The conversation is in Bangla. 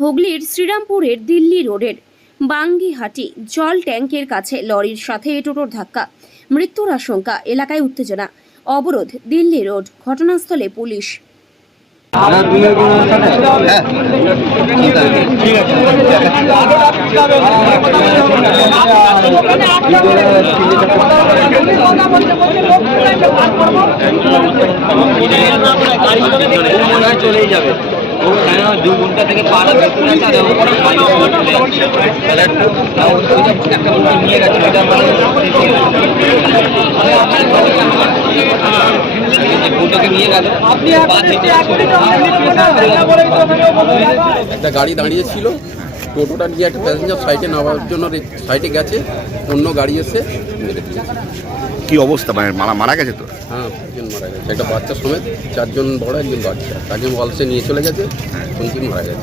হুগলির শ্রীরামপুরের দিল্লি রোডের বাঙ্গিহাটি জল ট্যাঙ্কের কাছে লরির সাথে টোটোর ধাক্কা, মৃত্যুর আশঙ্কা। এলাকায় উত্তেজনা, অবরোধ দিল্লি রোড। ঘটনাস্থলে পুলিশ। চলেই যাবে 2 ঘন্টা থেকে পাড়া ভেতরে আছে আর একটা নিয়ে গেছে নিয়ে গেল। একটা গাড়ি দাঁড়িয়ে ছিল, টোটোটা নিয়ে একটা প্যাসেঞ্জার সাইডে নামার জন্য সাইডে গেছে, অন্য গাড়ি এসে মেরে দিয়েছে। কি অবস্থা, মানে মারা গেছে তো? হ্যাঁ, 2 জন মারা গেছে, একটা বাচ্চা সমেত, 4 জন বড়, 1 জন বাচ্চা। তাকে ওয়ালসে নিয়ে চলে গেছে, 3 জন মারা গেছে।